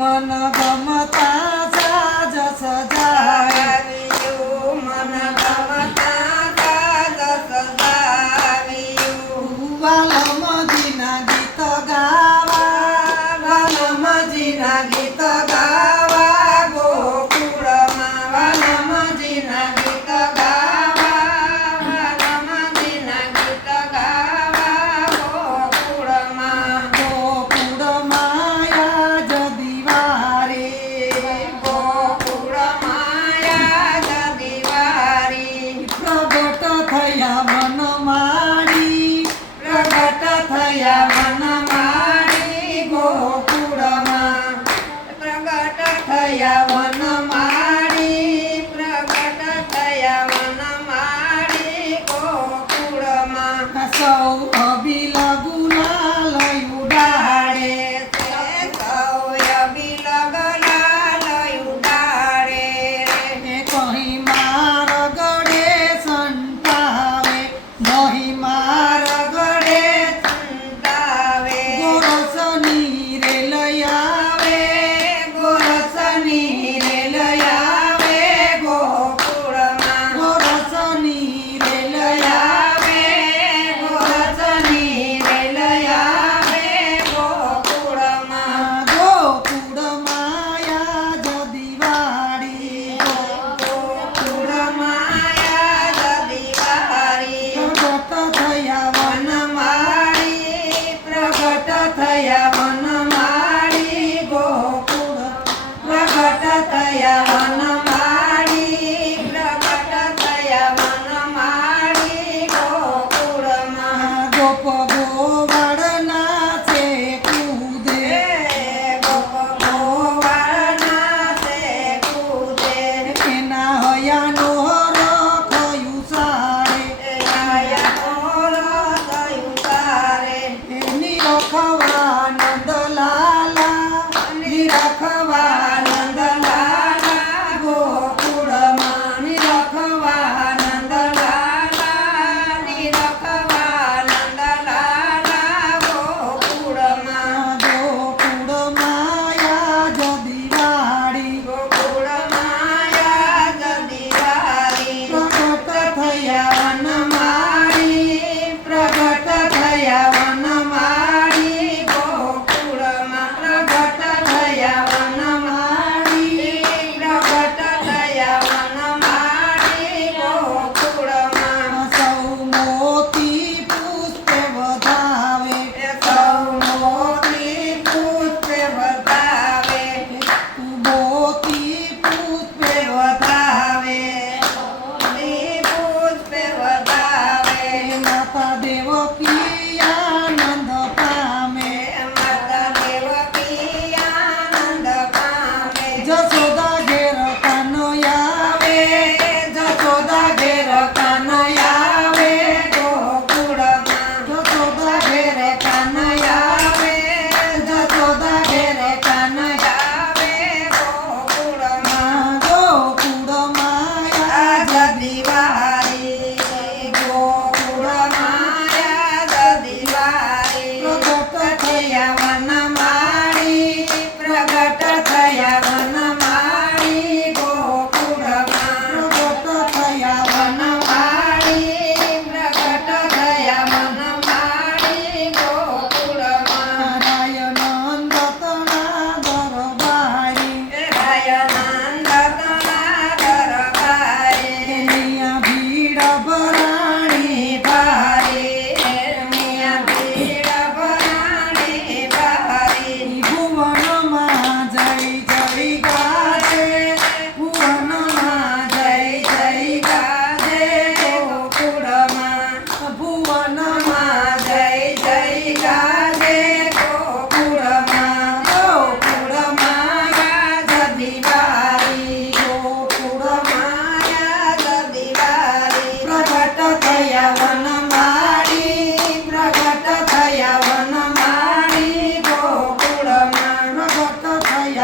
আমার নাম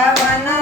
I'm not.